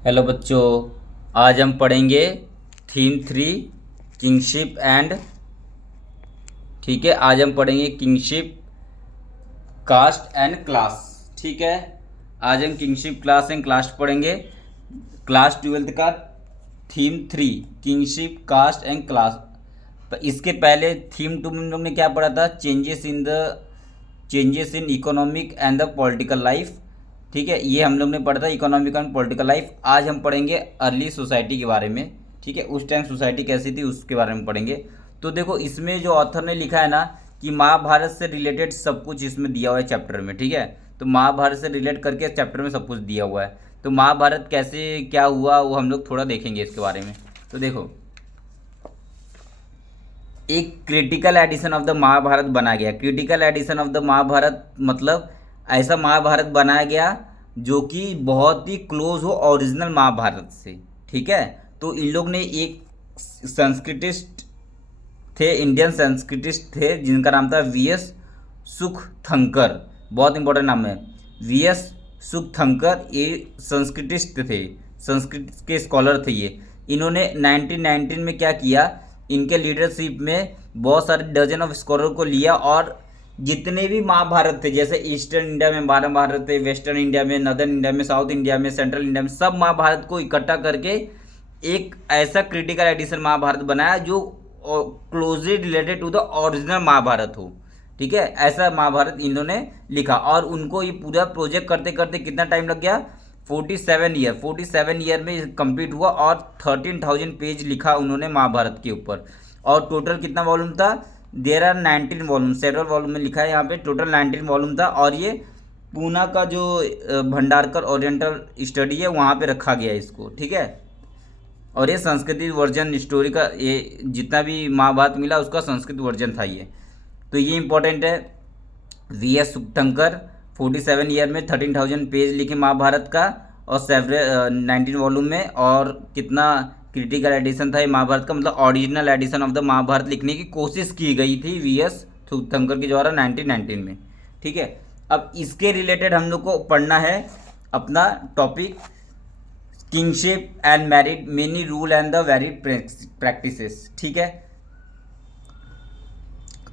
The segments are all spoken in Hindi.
हेलो बच्चों। आज हम पढ़ेंगे थीम 3 किंगशिप एंड। ठीक है, आज हम पढ़ेंगे किंगशिप कास्ट एंड क्लास। ठीक है, आज हम किंगशिप क्लास एंड क्लास पढ़ेंगे। क्लास 12th का theme 3 kingship caste and class. तो इसके पहले थीम 2 में हम लोग ने क्या पढ़ा था? Changes in economic and the political life. ठीक है, ये हम लोग ने पढ़ा था इकोनॉमिक एंड पॉलिटिकल लाइफ। आज हम पढ़ेंगे अर्ली सोसाइटी के बारे में। ठीक है, उस टाइम सोसाइटी कैसी थी उसके बारे में पढ़ेंगे। तो देखो, इसमें जो ऑथर ने लिखा है ना कि महाभारत से रिलेटेड सब कुछ इसमें दिया हुआ है चैप्टर में। ठीक है, तो महाभारत से रिलेट करके चैप्टर में सब कुछ दिया हुआ है। तो महाभारत कैसे क्या हुआ वो हम लोग थोड़ा देखेंगे इसके बारे में। तो देखो, एक critical edition of the Mahabharata बना गया। Critical edition of the Mahabharata मतलब ऐसा महाभारत बनाया गया जो कि बहुत ही क्लोज हो ओरिजिनल महाभारत से। ठीक है, तो इन लोग ने एक संस्कृतिस्ट थे, इंडियन संस्कृतिस्ट थे जिनका नाम था वीएस सुखथंकर। बहुत इंपॉर्टेंट नाम है, वीएस सुखथंकर। ये संस्कृतिस्ट थे, संस्कृत के स्कॉलर थे ये। इन्होंने 1919 में क्या किया, इनके लीडरशिप में बहुत सारे डजन ऑफ स्कॉलर को लिया और जितने भी महाभारत थे, जैसे ईस्टर्न इंडिया में महाभारत थे, वेस्टर्न इंडिया में, नदर्न इंडिया में, साउथ इंडिया में, सेंट्रल इंडिया में, सब महाभारत को इकट्ठा करके एक ऐसा क्रिटिकल एडिशन महाभारत बनाया जो closely related to the original Mahabharata हो। ठीक है, ऐसा महाभारत इन्होंने लिखा और उनको ये पूरा प्रोजेक्ट करते करते कितना टाइम लग गया? 47 ईयर में कंप्लीट हुआ और 13,000 पेज लिखा उन्होंने महाभारत के ऊपर। और टोटल कितना वॉल्यूम था? There are 19 volume, several volume में लिखा है यहाँ पे। टोटल 19 वॉल्यूम था और ये पूना का जो भंडारकर ओरिएंटल स्टडी है वहाँ पे रखा गया है इसको। ठीक है, और ये संस्कृत वर्जन स्टोरी का, ये जितना भी महाभारत मिला उसका संस्कृत वर्जन था ये। तो ये इंपॉर्टेंट है। वीएस सुखटंकर 47 ईयर में 13,000 पेज लिखे महाभारत का और सेवरल 19 वॉल्यूम में। और कितना क्रिटिकल एडिशन था ये महाभारत का, मतलब original edition of the Mahabharata लिखने की कोशिश की गई थी वीएस सुखटंकर के द्वारा 1919 में। ठीक है, अब इसके रिलेटेड हम लोग को पढ़ना है अपना topic kingship and married, many rule and the varied practices. ठीक है,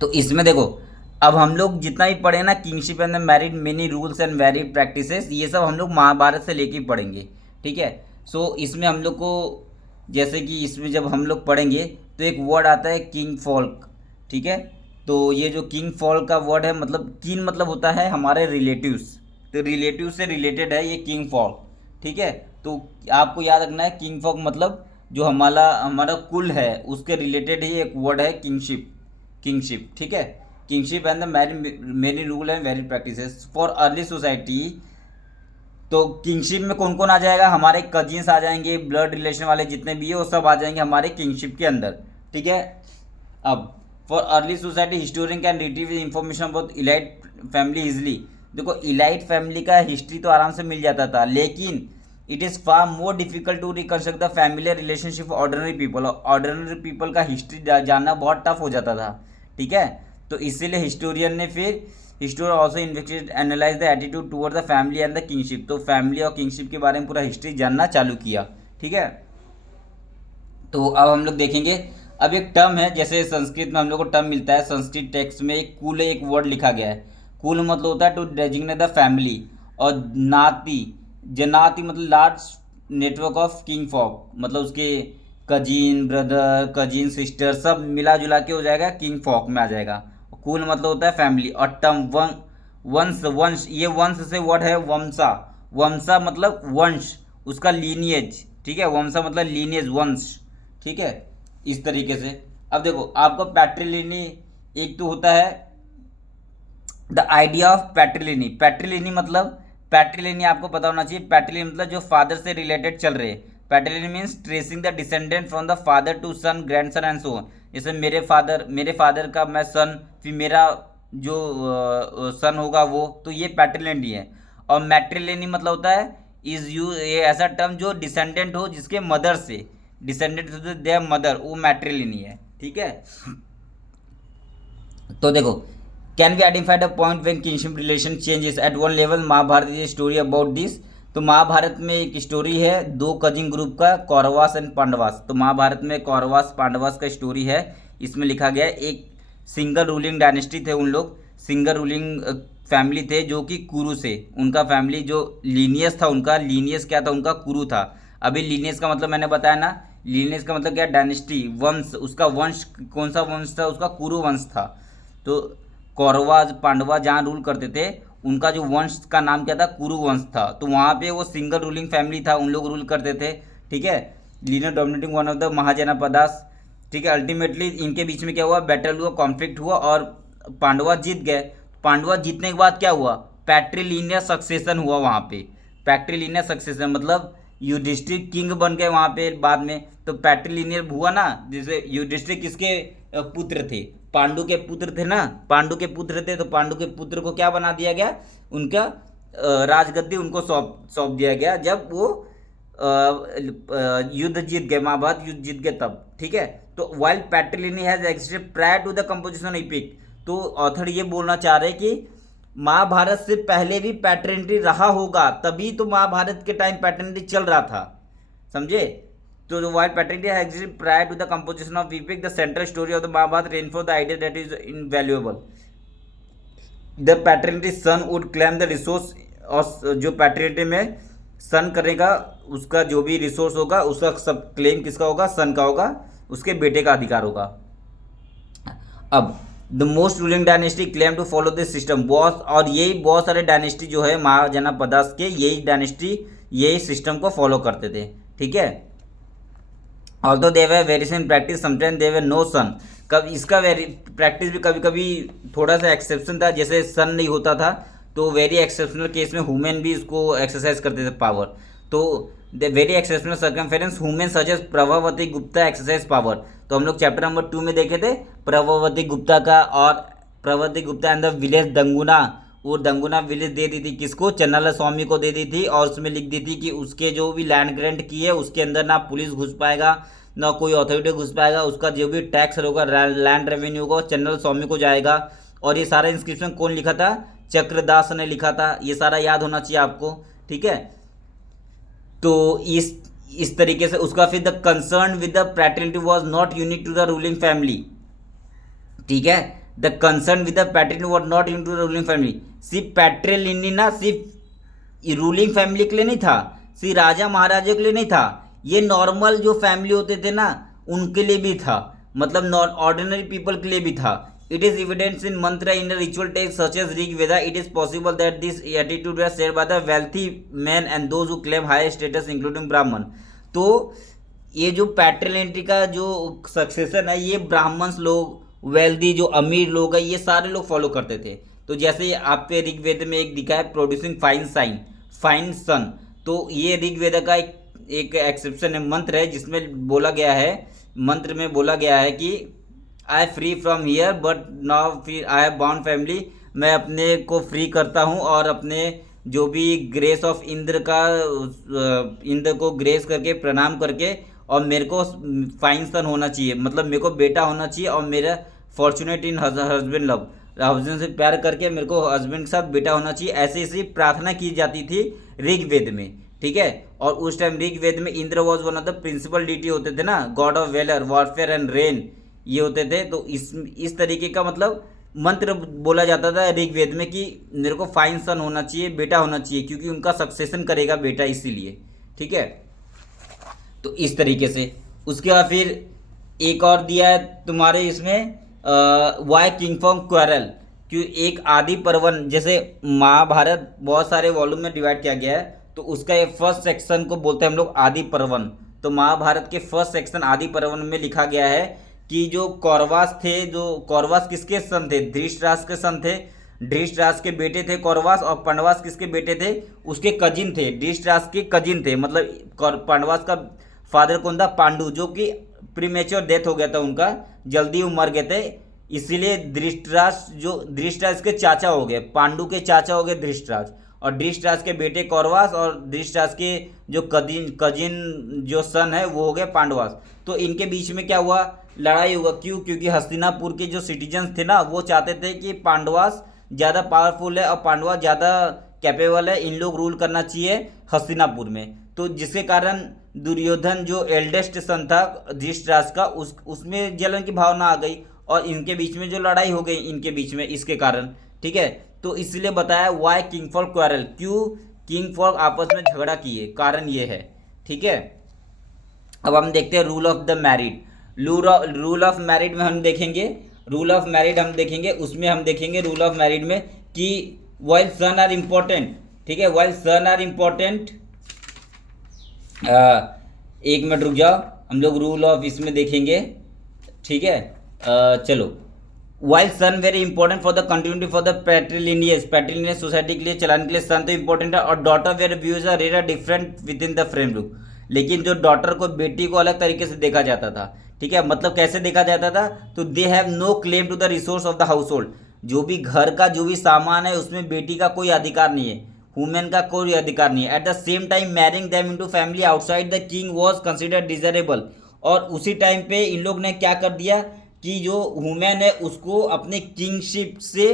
तो इसमें देखो, अब हम लोग जितना भी पढ़े ना kingship and the married, many rules and varied practices, ये सब हम लोग महाभारत से लेके पढ़ेंगे। ठीक है, सो इसमें हम लोग को, जैसे कि इसमें जब हम लोग पढ़ेंगे तो एक वर्ड आता है किंग फॉल्क। ठीक है, तो ये जो किंग फॉल्क का वर्ड है, मतलब किन मतलब होता है हमारे रिलेटिव्स, तो रिलेटिव से रिलेटेड है ये किंग फॉल्क। ठीक है, तो आपको याद रखना है किंग फॉल्क मतलब जो हमारा हमारा कुल है उसके रिलेटेड ही एक वर्ड है किंगशिप। किंगशिप, ठीक है, kingship and the many rule and very practices for early society. तो किंगशिप में कौन कौन आ जाएगा? हमारे कजिन्स आ जाएंगे, ब्लड रिलेशन वाले जितने भी है वो सब आ जाएंगे हमारे किंगशिप के अंदर। ठीक है, अब for early society historian can retrieve information about elite family easily. देखो, इलाइट फैमिली का हिस्ट्री तो आराम से मिल जाता था, लेकिन it is far more difficult to reconstruct the familiar relationship ordinary people. Ordinary people का हिस्ट्री जानना बहुत टफ हो जाता था। ठीक है, तो इसीलिए हिस्टोरियन ने फिर historian also investigate analyse the attitude toward the family and the kingship. तो फैमिली और किंगशिप के बारे में पूरा हिस्ट्री जानना चालू किया। ठीक है, तो अब हम लोग देखेंगे। अब एक टर्म है, जैसे संस्कृत में हम लोग को टर्म मिलता है, संस्कृत टेक्स्ट में एक कुल एक वर्ड लिखा गया है। कुल मतलब होता है टू डेजिग्नेट द फैमिली, और नाती, जनाति मतलब large network of king folk, मतलब उसके कजिन ब्रदर, कजिन सिस्टर सब मिला जुला के हो जाएगा किंग फॉक में आ जाएगा। कुल मतलब होता है फैमिली। और टर्म वंश, वंश, ये वंश से वर्ड है वंशा। वंशा मतलब वंश, उसका लीनिएज। ठीक है, वंशा मतलब लीनिएज, वंश। ठीक है, इस तरीके से। अब देखो, आपको पैट्रिलिनी एक तो होता है द आइडिया ऑफ पैट्रिलिनी। पैट्रिलिनी मतलब, पैट्रिलिनी आपको पता होना चाहिए। पैट्रिलिनी मतलब जो फादर से रिलेटेड चल रहे। Patriliny means tracing the descendant from the father to son, grandson and so on. जैसे मेरे फादर का मैं सन, फिर मेरा जो सन होगा वो, तो ये पैट्रिलिनी है। और मैट्रिलिनी मतलब होता है इज यू, ये ऐसा टर्म जो डिसेंडेंट हो जिसके मदर से, डिसेंडेंट देयर मदर, वो मैट्रिलिनी है। ठीक है, तो देखो, can be identified a point when kinship relation changes at one level. Mahabharata is story about this. तो महाभारत में एक स्टोरी है दो कजिन ग्रुप का, कौरवास एंड पांडवास। तो महाभारत में कौरवास पांडवास का स्टोरी है। इसमें लिखा गया है एक सिंगल रूलिंग डायनेस्टी थे उन लोग, सिंगल रूलिंग फैमिली थे जो कि कुरु से, उनका फैमिली जो लीनियस था, उनका लीनियस क्या था, उनका कुरु था। अभी लीनियस का मतलब मैंने बताया ना, लीनियस का मतलब क्या, डायनेस्टी, वंश, उसका वंश कौन सा वंश था, उसका कुरु वंश था। तो कौरवा पांडवा जहाँ रूल करते थे उनका जो वंश का नाम क्या था, कुरु वंश था। तो वहाँ पे वो सिंगल रूलिंग फैमिली था, उन लोग रूल करते थे, ठीक है, linear dominating one of the mahajanapadas, ठीक है। अल्टीमेटली इनके बीच में क्या हुआ, बैटल हुआ, कॉन्फ्लिक्ट हुआ और पांडवा जीत गए। पांडवा जीतने के बाद क्या हुआ, पैट्रिलिनियर सक्सेशन हुआ वहाँ पे। पैट्रिलिनियर सक्सेशन मतलब युधिष्ठिर किंग बन गए वहाँ पे बाद में। तो पैट्रिलिनियर हुआ ना, जैसे युधिष्ठिर किसके पुत्र थे, पांडु के पुत्र थे ना, पांडु के पुत्र थे। तो पांडु के पुत्र को क्या बना दिया गया, उनका राजगद्दी उनको सौंप दिया गया जब वो युद्ध जीत गए, महाभारत युद्ध जीत गए तब, ठीक है। तो while patriliny has existed prior to the composition epic, तो ऑथर ये बोलना चाह रहे हैं कि महाभारत से पहले भी पैटर्निटी रहा होगा, तभी तो महाभारत के टाइम पैटर्निटी चल रहा था, समझे। तो जो while paternity has existed prior to the composition of epic, the central story of the Mahabharata reinforce the idea that is invaluable. The paternity son would claim the resource, और जो पैटर्निटी में सन करेगा उसका जो भी रिसोर्स होगा उसका सब क्लेम किसका होगा, सन का होगा, उसके बेटे का अधिकार होगा। अब the most ruling dynasty claim to follow this system, बहुत, और यही बहुत सारे डायनेस्टी जो है महाजनपदास के, यही डायनेस्टी यही सिस्टम को फॉलो करते थे, ठीक है। Although they were variation in practice sometime they were no son, कब इसका प्रैक्टिस भी कभी कभी थोड़ा सा एक्सेप्शन था, जैसे सन नहीं होता था तो वेरी एक्सेप्शनल केस में वुमेन भी इसको एक्सरसाइज करते थे पावर। तो the very exceptional circumference women such as Prabhavati Gupta exercise power. तो हम लोग चैप्टर नंबर 2 में देखे थे प्रभावती गुप्ता का, और Prabhavati Gupta and the village Danguna, वो दंगुना विलेज दे दी थी किसको, चन्नाला स्वामी को दे दी थी, और उसमें लिख दी थी कि उसके जो भी लैंड ग्रेंट की है उसके अंदर ना पुलिस घुस पाएगा ना कोई अथॉरिटी घुस पाएगा, उसका जो भी टैक्स होगा लैंड रेवेन्यू होगा चन्नल स्वामी को जाएगा। और ये सारा इंस्क्रिप्शन कौन लिखा था, चक्रदास ने लिखा था। ये सारा याद होना चाहिए आपको, ठीक है। तो इस तरीके से उसका फिर the concern with the paternity was not unique to the ruling family, ठीक है। The concern with the paternity was not unique to the ruling family, सिर्फ पैट्रिलिनी ना सिर्फ रूलिंग फैमिली के लिए नहीं था, सिर्फ राजा महाराजा के लिए नहीं था, ये नॉर्मल जो फैमिली होते थे ना उनके लिए भी था, मतलब ऑर्डिनरी पीपल के लिए भी था। It is evident in mantra in a ritual text such as Rig Veda. It is possible that this attitude was shared by the wealthy men and those who claim higher status, including Brahman. तो ये जो पैट्रिलिनिटी का जो सक्सेशन है ये ब्राह्मण्स लोग, वेल्दी जो अमीर लोग हैं, ये सारे लोग फॉलो करते थे। तो जैसे आपके ऋग्वेद में एक दिखा है प्रोड्यूसिंग फाइन सन, तो ये ऋग्वेद का एक एक्सेप्शन है, मंत्र है, जिसमें बोला गया है, मंत्र में बोला गया है कि I free from here but now I have bound family, मैं अपने को फ्री करता हूँ और अपने जो भी ग्रेस ऑफ इंद्र का, इंद्र को ग्रेस करके प्रणाम करके, और मेरे को फाइन सन होना चाहिए, मतलब मेरे को बेटा होना चाहिए, और मेरा फॉर्चुनेट इन हस्बैंड लव, हस्बैंड से प्यार करके मेरे को हस्बैंड के साथ बेटा होना चाहिए, ऐसी ऐसी प्रार्थना की जाती थी ऋग्वेद में, ठीक है। और उस टाइम ऋग्वेद में Indra was one of the principal deity होते थे ना, god of valour, warfare and rain, ये होते थे। तो इस तरीके का मतलब मंत्र बोला जाता था ऋग्वेद में कि मेरे को फाइन सन होना चाहिए, बेटा होना चाहिए, क्योंकि उनका सक्सेशन करेगा बेटा, इसीलिए, ठीक है। तो इस तरीके से उसके बाद फिर एक और दिया है तुम्हारे इसमें वाई किंग फ्रॉम क्वारल, क्यों एक आदि पर्वन, जैसे महाभारत बहुत सारे वॉल्यूम में डिवाइड किया गया है, तो उसका ये फर्स्ट सेक्शन को बोलते हैं हम लोग आदि पर्वन। तो महाभारत के फर्स्ट सेक्शन आदि पर्वन में लिखा गया है कि जो कौरवास थे, जो कौरवास किसके सन थे, धृतराष्ट्र के सन थे, धृतराष्ट्र के बेटे थे कौरवास, और पांडवास किसके बेटे थे, उसके कजिन थे, धृतराष्ट्र के कजिन थे, मतलब पांडवास का फादर कौन था, पांडु, जो कि प्रीमेच्योर डेथ हो गया था उनका, जल्दी वो मर गए थे, इसीलिए धृतराष्ट्र के चाचा हो गए, पांडु के चाचा हो गए धृतराष्ट्र, और धृतराष्ट्र के बेटे कौरवास, और धृतराष्ट्र के जो कजिन जो सन है वो हो गए पांडवास। तो इनके बीच में क्या हुआ, लड़ाई हुआ, क्यों, क्योंकि हस्तिनापुर के जो सिटीजन्स थे ना वो चाहते थे कि पांडवास ज़्यादा पावरफुल है और पांडवा ज़्यादा कैपेबल है, इन लोग रूल करना चाहिए हस्तिनापुर में। तो जिसके कारण दुर्योधन जो एल्डेस्ट सन था धृतराष्ट्र का, उसमें जलन की भावना आ गई और इनके बीच में जो लड़ाई हो गई इनके बीच में इसके कारण। ठीक है, तो इसलिए बताया वाई किंग फॉर क्वारल, क्यों किंग फॉर आपस में झगड़ा किए, कारण ये है। ठीक है, अब हम देखते हैं rule of the married. Rule of married में हम देखेंगे, रूल ऑफ मैरिड हम देखेंगे, उसमें हम देखेंगे रूल ऑफ मैरिड में कि वाइल सन आर इम्पोर्टेंट। ठीक है, वाइल सन आर इम्पोर्टेंट, एक मिनट रुक जाओ, हम लोग रूल ऑफ इसमें देखेंगे। ठीक है, चलो, while son very important for the continuity for the patrilineous society के लिए चलाने के लिए सन तो इंपॉर्टेंट है, और daughter where views are rare different within the frame room. लेकिन जो डॉटर को, बेटी को अलग तरीके से देखा जाता था। ठीक है, मतलब कैसे देखा जाता था, तो they have no claim to the resource of the household, जो भी घर का जो भी सामान है उसमें बेटी का कोई अधिकार नहीं है, वुमेन का कोई अधिकार नहीं है। At the same time marrying them into family outside the king was considered desirable, और उसी टाइम पे इन लोग ने क्या कर दिया कि जो वुमेन है उसको अपने किंगशिप से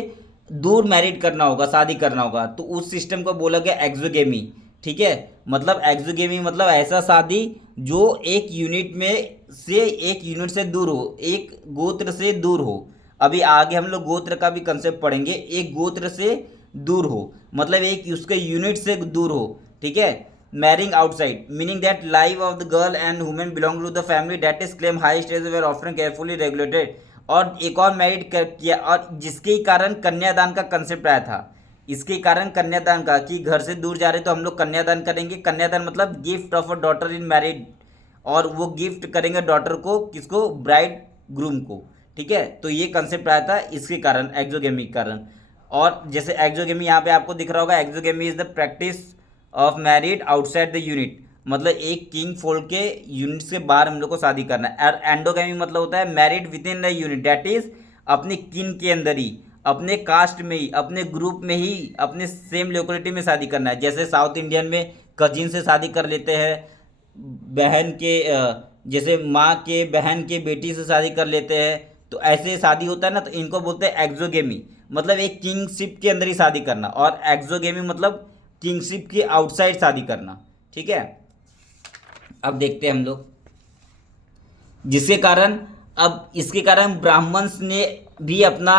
दूर मैरिड करना होगा, शादी करना होगा, तो उस सिस्टम को बोला गया एक्सोगेमी। ठीक है, मतलब एक्सोगेमी मतलब ऐसा शादी जो एक यूनिट में से, एक यूनिट से दूर हो, एक गोत्र से दूर हो। अभी आगे हम लोग गोत्र का भी कंसेप्ट पढ़ेंगे, एक गोत्र से दूर हो मतलब एक उसके यूनिट से दूर हो। ठीक है, marrying outside meaning that life of the girl and women belong to the family that is claim high stage were often carefully regulated, और एक और मैरिड किया, और जिसके कारण कन्यादान का कंसेप्ट आया था। इसके कारण कन्यादान का, कि घर से दूर जा रहे तो हम लोग कन्यादान करेंगे। कन्यादान मतलब gift of a daughter in married, और वो गिफ्ट करेंगे डॉटर को, किसको, ब्राइड ग्रूम को। ठीक है, तो ये कंसेप्ट आया था इसके कारण, एक्सोगेमी के कारण। और जैसे एक्सोगेमी यहाँ पे आपको दिख रहा होगा, exogamy is the practice of married outside the unit, मतलब एक किंग फोल्ड के यूनिट से बाहर हम लोग को शादी करना है। और एंडोगेमी मतलब होता है married with in the unit, that is अपने किन के अंदर ही, अपने कास्ट में ही, अपने ग्रुप में ही, अपने सेम लोकेलिटी में शादी करना है। जैसे साउथ इंडियन में कजिन से शादी कर लेते हैं, बहन के जैसे माँ के बहन के बेटी से शादी कर लेते हैं, तो ऐसे शादी होता है ना, तो इनको बोलते हैं एक्सोगेमी, मतलब एक किंगशिप के अंदर ही शादी करना, और एक्सोगेमी मतलब किंगशिप के आउटसाइड शादी करना। ठीक है, अब देखते हैं हम लोग, जिसके कारण, अब इसके कारण ब्राह्मण्स ने भी अपना,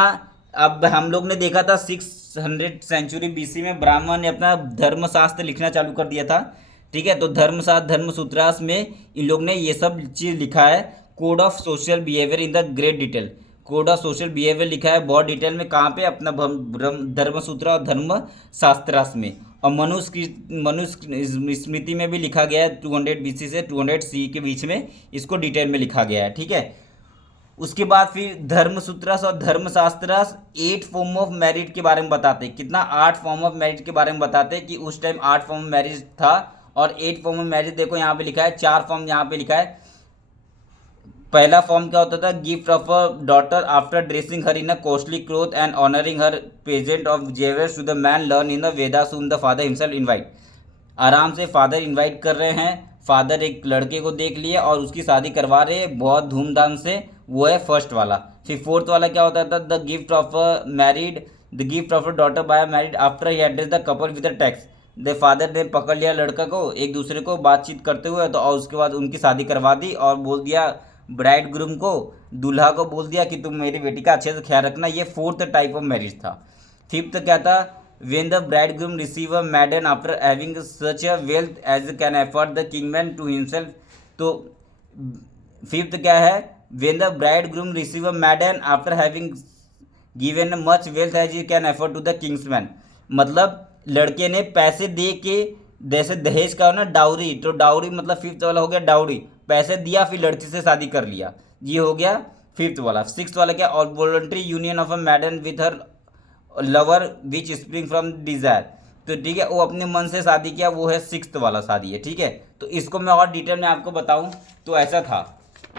अब हम लोग ने देखा था 600 सेंचुरी बीसी में ब्राह्मण ने अपना धर्मशास्त्र लिखना चालू कर दिया था। ठीक है, तो धर्मशास्त्र, धर्मसूत्रास में इन लोग ने ये सब चीज़ लिखा है, code of social behaviour in the great detail, code of social behaviour लिखा है बहुत डिटेल में, कहाँ पे, अपना धर्मसूत्र और धर्मशास्त्रास में। और मनुस्मृति में भी लिखा गया है 200 बीसी से 200 सी के बीच में, इसको डिटेल में लिखा गया है। ठीक है, उसके बाद फिर धर्मसूत्रास और धर्मशास्त्रास 8 फॉर्म ऑफ मैरिज के बारे में बताते हैं, कितना, 8 फॉर्म ऑफ मैरिज के बारे में बताते हैं कि उस टाइम 8 फॉर्म ऑफ मैरिज था। और 8 फॉर्म ऑफ मैरिज देखो यहाँ पे लिखा है, 4 फॉर्म यहाँ पे लिखा है। पहला फॉर्म क्या होता था, gift of a daughter after dressing her in a costly cloth and honouring her present of जेवर्स to the man learn in the Vedas whom the father himself invite. आराम से फादर इनवाइट कर रहे हैं, फादर एक लड़के को देख लिए और उसकी शादी करवा रहे हैं बहुत धूमधाम से, वो है फर्स्ट वाला। फिर फोर्थ वाला क्या होता था, the gift of a married, the gift of a daughter by married after he address the couple with the tax, the father ने पकड़ लिया लड़का को एक दूसरे को बातचीत करते हुए, तो और उसके बाद उनकी शादी करवा दी, और बोल दिया ब्राइड ग्रूम को, दूल्हा को बोल दिया कि तुम मेरी बेटी का अच्छे से ख्याल रखना। ये फोर्थ टाइप ऑफ मैरिज था। फिफ्थ क्या था, when the bridegroom receive a maiden after having such a wealth as can afford the kingman to himself, तो फिफ्थ क्या है, when the bridegroom receive a maiden after having given much wealth as he can afford to the kingsman, मतलब लड़के ने पैसे दे के, जैसे दहेज का हो ना डाउरी, तो डाउरी मतलब फिफ्थ वाला हो गया डाउरी, पैसे दिया फिर लड़की से शादी कर लिया, ये हो गया फिफ्थ वाला। सिक्स्थ वाला क्या, और voluntary union of a मैडन with her lover which spring from desire, तो ठीक है वो अपने मन से शादी किया, वो है सिक्स्थ वाला शादी है। ठीक है, तो इसको मैं और डिटेल में आपको बताऊं तो ऐसा था,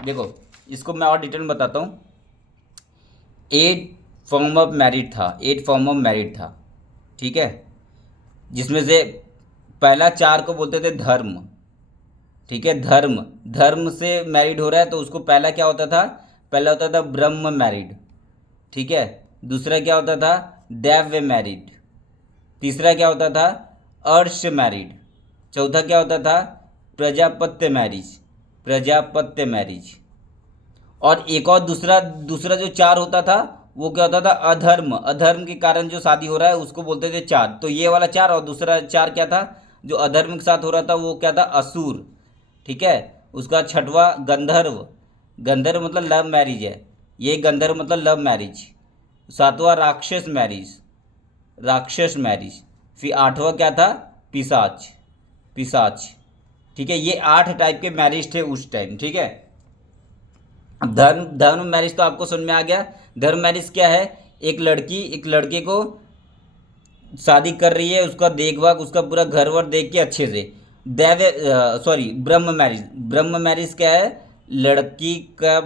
देखो इसको मैं और डिटेल में बताता हूँ। 8 फॉर्म ऑफ मैरिड था, 8 फॉर्म ऑफ मैरिड था। ठीक है, जिसमें से पहला 4 को बोलते थे धर्म। ठीक है, धर्म, धर्म से मैरिड हो रहा है तो उसको पहला क्या होता था, पहला होता था ब्रह्म मैरिड। ठीक है, दूसरा क्या होता था, दैव्य मैरिड। तीसरा क्या होता था, अर्श मैरिड। चौथा क्या होता था, प्रजापत्य मैरिज, प्रजापत्य मैरिज। और एक और दूसरा दूसरा जो चार होता था वो क्या होता था, अधर्म, अधर्म के कारण जो शादी हो रहा है उसको बोलते थे चार। तो ये वाला चार, और दूसरा चार क्या था जो अधर्म के साथ हो रहा था वो क्या था, असुर। ठीक है। उसका छठवां गंधर्व, गंधर्व मतलब लव मैरिज है, ये गंधर्व मतलब लव मैरिज। सातवां राक्षस मैरिज, राक्षस मैरिज। फिर आठवां क्या था, पिशाच, पिशाच। ठीक है, ये 8 टाइप के मैरिज थे उस टाइम। ठीक है। अब धर्म धर्म मैरिज तो आपको समझ में आ गया। धर्म मैरिज क्या है, एक लड़की एक लड़के को शादी कर रही है, उसका देखभाल, उसका पूरा घर वर देख के अच्छे से। दैव सॉरी ब्रह्म मैरिज, ब्रह्म मैरिज क्या है, लड़की का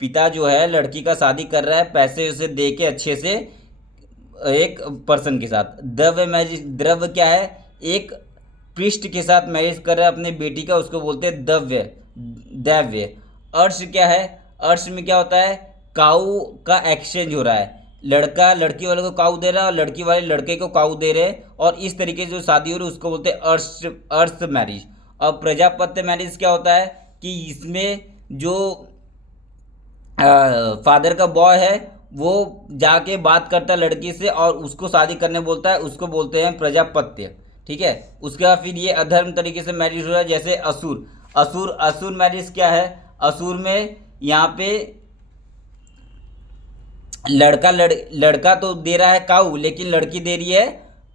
पिता जो है लड़की का शादी कर रहा है पैसे उसे दे के अच्छे से एक पर्सन के साथ। द्रव्य मैरिज, द्रव्य क्या है, एक पृष्ठ के साथ मैरिज कर रहा है अपने बेटी का, उसको बोलते हैं द्रव्य, दैव्य। अर्श क्या है, अर्श में क्या होता है, काऊ का एक्सचेंज हो रहा है, लड़का लड़की वाले को काऊ दे रहा है और लड़की वाले लड़के को काऊ दे रहे हैं, और इस तरीके से जो शादी हो रही है उसको बोलते हैं अर्श, अर्श मैरिज। और प्रजापत्य मैरिज क्या होता है कि इसमें जो फादर का बॉय है वो जाके बात करता है लड़की से और उसको शादी करने बोलता है, उसको बोलते हैं प्रजापत्य। ठीक है। उसके बाद फिर ये अधर्म तरीके से मैरिज हो रहा है, जैसे असुर, असुर, असुर मैरिज क्या है, असुर में यहाँ पे लड़का तो दे रहा है काऊ, लेकिन लड़की दे रही है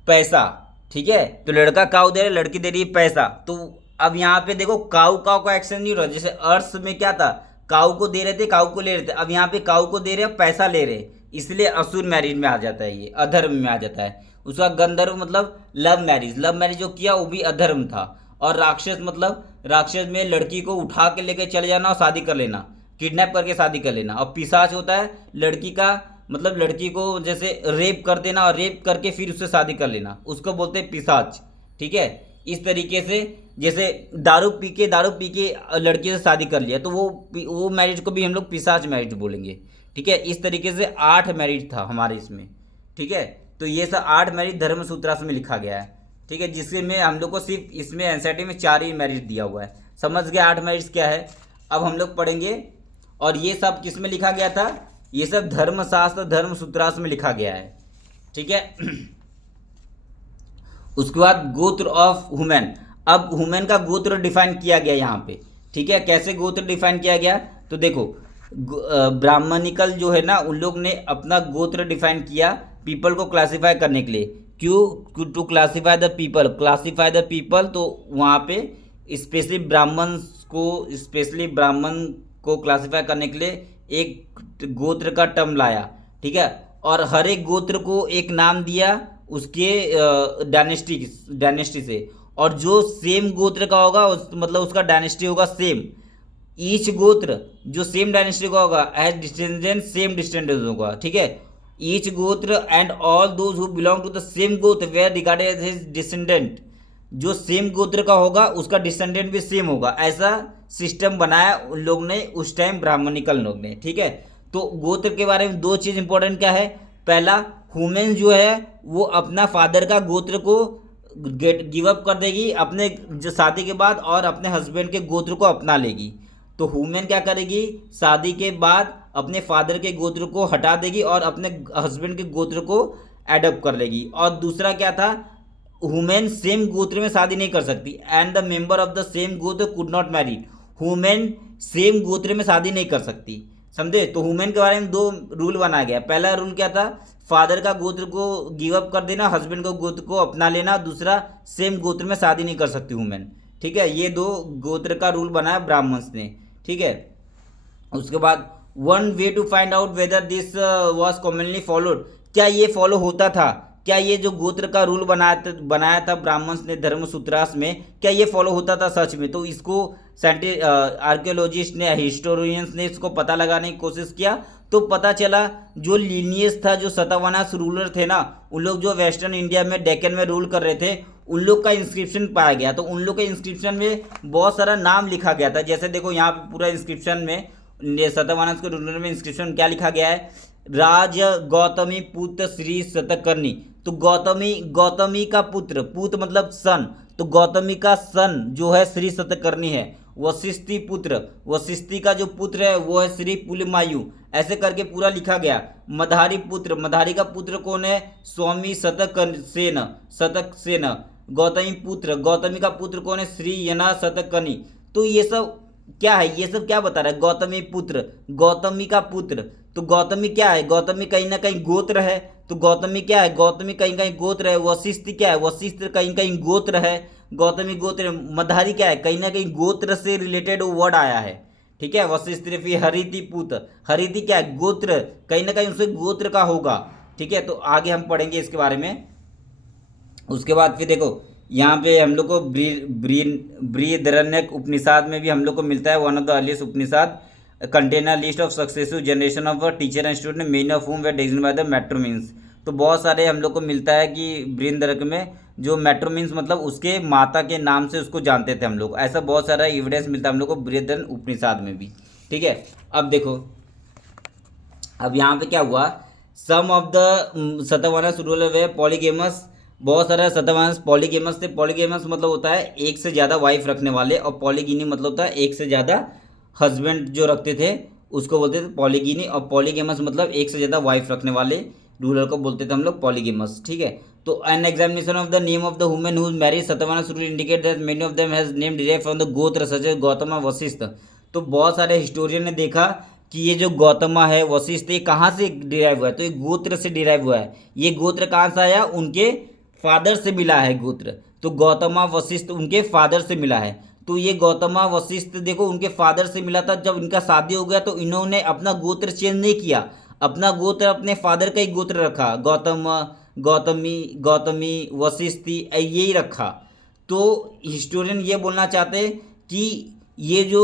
पैसा। ठीक है। तो लड़का काऊ दे रहा है, लड़की दे रही है पैसा। तो अब यहाँ पे देखो काऊ काऊ का एक्शन नहीं हो रहा, जैसे अर्थ में क्या था, काऊ को दे रहे थे काऊ को ले रहे थे, अब यहाँ पे काऊ को दे रहे हैं पैसा ले रहे, इसलिए असुर मैरिज में आ जाता है, ये अधर्म में आ जाता है। उसका गंधर्व मतलब लव मैरिज, लव मैरिज जो किया वो भी अधर्म था। और राक्षस मतलब, राक्षस में लड़की को उठा के लेके चले जाना और शादी कर लेना, किडनैप करके शादी कर लेना। और पिशाच होता है लड़की का मतलब लड़की को जैसे रेप कर देना और रेप करके फिर उससे शादी कर लेना, उसको बोलते हैं पिशाच। ठीक है। इस तरीके से जैसे दारू पी के लड़की से शादी कर लिया तो वो मैरिज को भी हम लोग पिशाच मैरिज बोलेंगे। ठीक है। इस तरीके से 8 मैरिज था हमारे इसमें। ठीक है। तो ये सब 8 मैरिज धर्म सूत्रास में लिखा गया है। ठीक है। जिससे में हम लोग को सिर्फ इसमें एनसीईआरटी में 4 ही मैरिज दिया हुआ है। समझ गए 8 मैरिज क्या है। अब हम लोग पढ़ेंगे, और ये सब किस में लिखा गया था, ये सब धर्मशास्त्र धर्म सूत्रास में लिखा गया है। ठीक है। उसके बाद गोत्र ऑफ वुमेन, अब वुमेन का गोत्र डिफाइन किया गया यहाँ पे। ठीक है। कैसे गोत्र डिफाइन किया गया, तो देखो ब्राह्मणिकल जो है ना उन लोग ने अपना गोत्र डिफाइन किया पीपल को क्लासिफाई करने के लिए। क्यों, to classify the people, classify the people. तो वहाँ पे स्पेशली ब्राह्मण को क्लासिफाई करने के लिए एक गोत्र का टर्म लाया। ठीक है। और हर एक गोत्र को एक नाम दिया उसके डायनेस्टी से, और जो सेम गोत्र का होगा मतलब उसका डायनेस्टी होगा सेम। ईच गोत्र जो सेम डायनेस्टी का होगा एज डिस्टेंडेंट सेम डिस्टेंडेंट होगा। ठीक है। Each gotra and all those who belong to the same gotra were regarded as his descendant, जो सेम गोत्र का होगा उसका डिसेंडेंट भी सेम होगा। ऐसा सिस्टम बनाया उन लोग ने उस टाइम ब्राह्मणिकल लोग ने। ठीक है। तो गोत्र के बारे में 2 चीज़ इंपॉर्टेंट क्या है, पहला वुमेन जो है वो अपना फादर का गोत्र को गिव अप कर देगी अपने जो शादी के बाद, और अपने हस्बैंड के गोत्र को अपना लेगी। तो वुमेन क्या करेगी, शादी के बाद अपने फादर के गोत्र को हटा देगी और अपने हस्बैंड के गोत्र को एडप्ट कर लेगी। और दूसरा क्या था, वुमेन सेम गोत्र में शादी नहीं कर सकती, and the member of the same gotra could not marry. Women same gotra में शादी नहीं कर सकती, समझे। तो वुमेन के बारे में 2 रूल बनाया गया। पहला रूल क्या था, फादर का गोत्र को गिव अप कर देना, हस्बैंड का गोत्र को अपना लेना। दूसरा, सेम गोत्र में शादी नहीं कर सकती वुमेन। ठीक है। ये 2 गोत्र का रूल बनाया ब्राह्मण्स ने। ठीक है। उसके बाद one way to find out whether this was commonly followed, क्या ये फॉलो होता था, क्या ये जो गोत्र का रूल बनाया था ब्राह्मण्स ने धर्मसूत्रास में, क्या ये फॉलो होता था सच में। तो इसको आर्कियोलॉजिस्ट ने, हिस्टोरियंस ने इसको पता लगाने की कोशिश किया। तो पता चला जो लीनियस था, जो सतावाहनास रूलर थे ना, उन लोग जो वेस्टर्न इंडिया में डेक्कन में रूल कर रहे थे, उन लोग का इंस्क्रिप्शन पाया गया। तो उन लोग के इंस्क्रिप्शन में बहुत सारा नाम लिखा गया था। जैसे देखो यहाँ पे पूरा इंस्क्रिप्शन में सतावाहनास के रूलर में इंस्क्रिप्शन क्या लिखा गया है, राज गौतमी पुत्र श्री शतकर्णी। तो गौतमी का पुत्र, पुत्र मतलब सन, तो गौतमी का सन जो है श्री शतकर्णी है। वशिष्ठी पुत्र, वशिष्ठी का जो पुत्र है वो है श्री पुलमायु। ऐसे करके पूरा लिखा गया। मधारी पुत्र, मधारी का पुत्र कौन है? स्वामी शतकसेन, शतकसेन। गौतमी पुत्र, गौतमी का पुत्र कौन है? श्री यना शतकर्णी। तो ये सब क्या है? ये सब क्या बता रहा है? गौतमी पुत्र, गौतमी का पुत्र। तो गौतमी क्या है? गौतमी कहीं ना कहीं गोत्र है। तो गौतमी क्या है? गौतमी कहीं कहीं गोत्र है। वशिष्ठ क्या है? वशिष्ठ कहीं कहीं गोत्र है। गौतमी गोत्र। मधारी क्या है? कहीं ना कहीं गोत्र से रिलेटेड वो वर्ड आया है। ठीक है। वशिष्ठ। फिर हरिति पुत्र, हरिति क्या है? गोत्र, कहीं ना कहीं उससे गोत्र का होगा। ठीक है। तो आगे हम पढ़ेंगे इसके बारे में। उसके बाद फिर देखो यहाँ पे हम लोग को बृहदारण्यक उपनिषद में भी हम लोग को मिलता है, one of the earliest Upanishad contain a list of successive generation of teacher and student many of whom were designated by the metronymics. तो बहुत सारे हम लोग को मिलता है कि बृहदारण्यक में जो मेट्रोमिन्स मतलब उसके माता के नाम से उसको जानते थे हम लोग। ऐसा बहुत सारा एविडेंस मिलता है हम लोग को बृहदारण्यक उपनिषद में भी। ठीक है। अब देखो, अब यहाँ पे क्या हुआ, some of the Satavahanas rulers were polygamous. बहुत सारे शतवाहनस पॉलीगेमस थे। पॉलीगेमस मतलब होता है एक से ज़्यादा वाइफ रखने वाले, और पॉलीगिनी मतलब होता है एक से ज़्यादा हस्बैंड जो रखते थे उसको बोलते थे पॉलीगिनी, और पॉलीगेमस मतलब एक से ज़्यादा वाइफ रखने वाले रूरल को बोलते थे हम लोग पॉलीगेमस। ठीक है। तो an examination of the name of the women who married Satavahanas rulers indicate that many of them has name derived from the gotra such as Gautama Vashishtha. तो बहुत सारे हिस्टोरियन ने देखा कि ये जो गौतमा है, वशिष्ठ, ये कहाँ से डिराइव हुआ है? तो ये गोत्र से डिराइव हुआ है। ये गोत्र कहाँ से आया? उनके फादर से मिला है गोत्र। तो गौतमा वशिष्ठ उनके फादर से मिला है। तो ये गौतमा वशिष्ठ देखो उनके फादर से मिला था। जब इनका शादी हो गया तो इन्होंने अपना गोत्र चेंज नहीं किया, अपना गोत्र अपने फादर का ही गोत्र रखा। गौतम, गौतमी, गौतमी, वशिष्ठी, यही रखा। तो हिस्टोरियन ये बोलना चाहते कि ये जो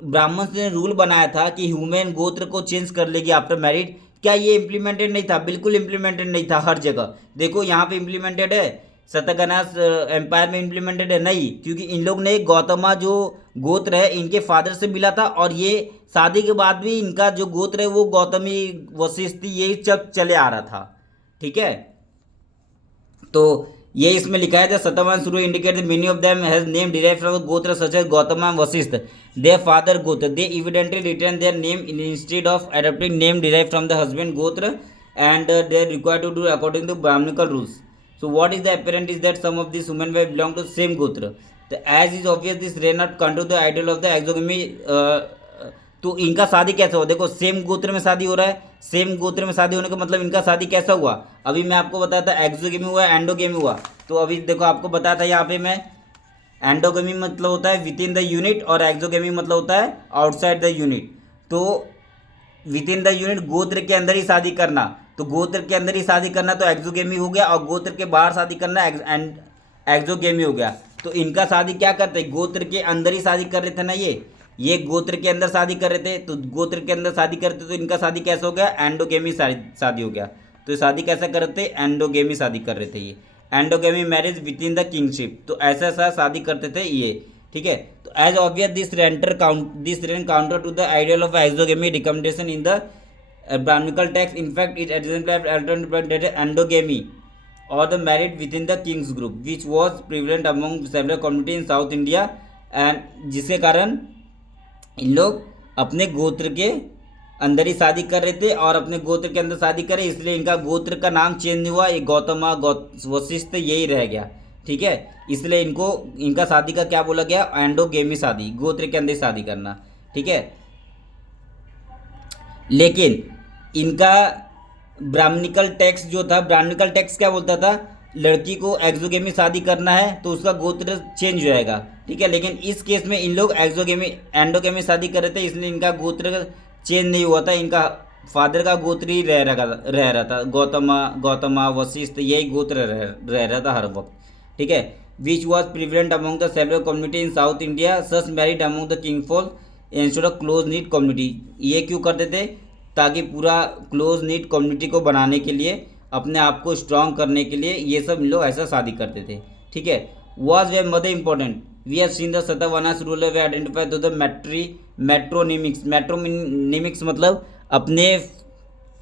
ब्राह्मण ने रूल बनाया था कि ह्यूमन गोत्र को चेंज कर लेगी आफ्टर मैरिड, क्या ये इम्प्लीमेंटेड नहीं था? बिल्कुल इम्प्लीमेंटेड नहीं था हर जगह। देखो यहाँ पे इम्प्लीमेंटेड है, शतकनास एम्पायर में इम्प्लीमेंटेड है नहीं, क्योंकि इन लोग ने गौतमा जो गोत्र है इनके फादर से मिला था, और ये शादी के बाद भी इनका जो गोत्र है वो गौतमी वशिष्ठी यही सब चले आ रहा था। ठीक है। तो ये इसमें लिखा है द शतवाहन शुरू indicate many of them has name derived from gotra such as Gautama Vasishtha their father gotra they evidently return their name instead of adopting name derived from the husband gotra and they are required to do according to Brahmanical rules. So what is the apparent is that some of these women were belong to same gotra. The as is obvious this ray not control the ideal of the exogamy। तो इनका शादी कैसा हुआ? देखो सेम गोत्र में शादी हो रहा है। सेम गोत्र में शादी होने का मतलब इनका शादी कैसा हुआ? अभी मैं आपको बताया था एक्सोगेमी हुआ, एंडोगेमी हुआ। तो अभी देखो आपको बताया था यहाँ पे मैं, एंडोगेमी मतलब होता है विद इन द यूनिट और एक्सोगेमी मतलब होता है आउटसाइड द यूनिट। तो विद इन द यूनिट गोत्र के अंदर ही शादी करना, तो गोत्र के अंदर ही शादी करना तो एक्सोगेमी हो गया, और गोत्र के बाहर शादी करना एक्सोगेमी हो गया। तो इनका शादी क्या करते? गोत्र के अंदर ही शादी कर रहे थे ना, ये गोत्र के अंदर शादी कर रहे थे। तो गोत्र के अंदर शादी करते तो इनका शादी कैसा हो गया? एंडोगेमी शादी हो गया। तो शादी कैसा कर रहे थे? एंडोगेमी शादी कर रहे थे ये, endogamy marriage with in the kingship. तो ऐसा ऐसा शादी करते थे ये। ठीक है। तो as obvious this rain counter to the ideal of exogamy recommendation in the Brahmanical text. in fact it exemplified alternative endogamy or the married within the king's group which was prevalent among several communities in South India and जिसके कारण इन लोग अपने गोत्र के अंदर ही शादी कर रहे थे और अपने गोत्र के अंदर शादी करे, इसलिए इनका गोत्र का नाम चेंज नहीं हुआ। ये गौतमा वशिष्ठ यही रह गया। ठीक है। इसलिए इनको इनका शादी का क्या बोला गया? एंडोगेमी शादी, गोत्र के अंदर शादी करना। ठीक है। लेकिन इनका ब्राह्मणिकल टेक्स्ट जो था, ब्राह्मणिकल टेक्स्ट क्या बोलता था? लड़की को एक्सोगेमी शादी करना है तो उसका गोत्र चेंज हो जाएगा। ठीक है। लेकिन इस केस में इन लोग एंडोगेमी शादी कर रहे थे, इसलिए इनका गोत्र चेंज नहीं हुआ था। इनका फादर का गोत्र ही रह रहा था। गौतमा वशिष्ठ यही गोत्र रह रहा था हर वक्त। ठीक है। Which was prevalent among the several community in South India such married among the kinfolk instead of close knit community. ये क्यों करते थे? ताकि पूरा क्लोज नीट कम्युनिटी को बनाने के लिए, अपने आप को स्ट्रांग करने के लिए ये सब लोग ऐसा शादी करते थे। ठीक है। वॉज वे mother important we have seen the Satavahanas rulers were identify to the metronymics. Metronymics मतलब अपने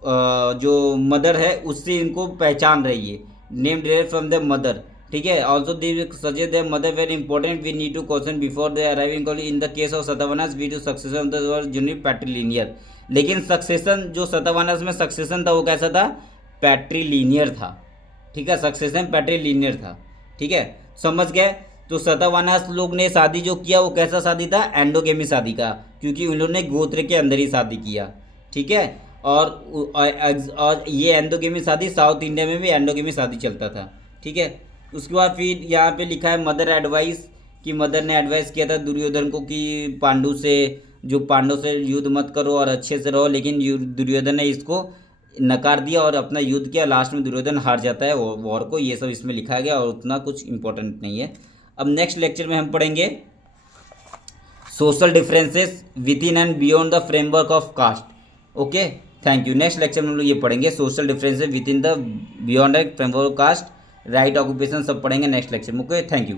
जो मदर है उससे इनको पहचान रही है, name derive from the mother, ठीक है। Also they suggest the mother very important, we need to question before they arrive in college, in the case of Satavahanas we to succession of the junior patrilinear. लेकिन सक्सेशन जो शतवाहनस में सक्सेशन था वो कैसा था, पैट्रीलिनियर था, ठीक है, सक्सेशन पैट्रीलिनियर था, ठीक है, समझ गए। तो शतवाहनस लोग ने शादी जो किया वो कैसा शादी था, एंडोगेमी शादी का, क्योंकि उन्होंने गोत्र के अंदर ही शादी किया, ठीक है। और ये एंडोगेमी शादी साउथ इंडिया में भी एंडोगेमी शादी चलता था, ठीक है। उसके बाद फिर यहाँ पे लिखा है मदर एडवाइस, कि मदर ने एडवाइस किया था दुर्योधन को कि पांडव से युद्ध मत करो और अच्छे से रहो, लेकिन दुर्योधन ने इसको नकार दिया और अपना युद्ध किया, लास्ट में दुर्योधन हार जाता है वॉर को। ये सब इसमें लिखा गया और उतना कुछ इंपॉर्टेंट नहीं है। अब नेक्स्ट लेक्चर में हम पढ़ेंगे social differences within and beyond the framework of caste. Okay, thank you. Next lecture में हम लोग ये पढ़ेंगे social differences within the beyond framework of caste, right occupation सब पढ़ेंगे नेक्स्ट लेक्चर में। Okay, thank you.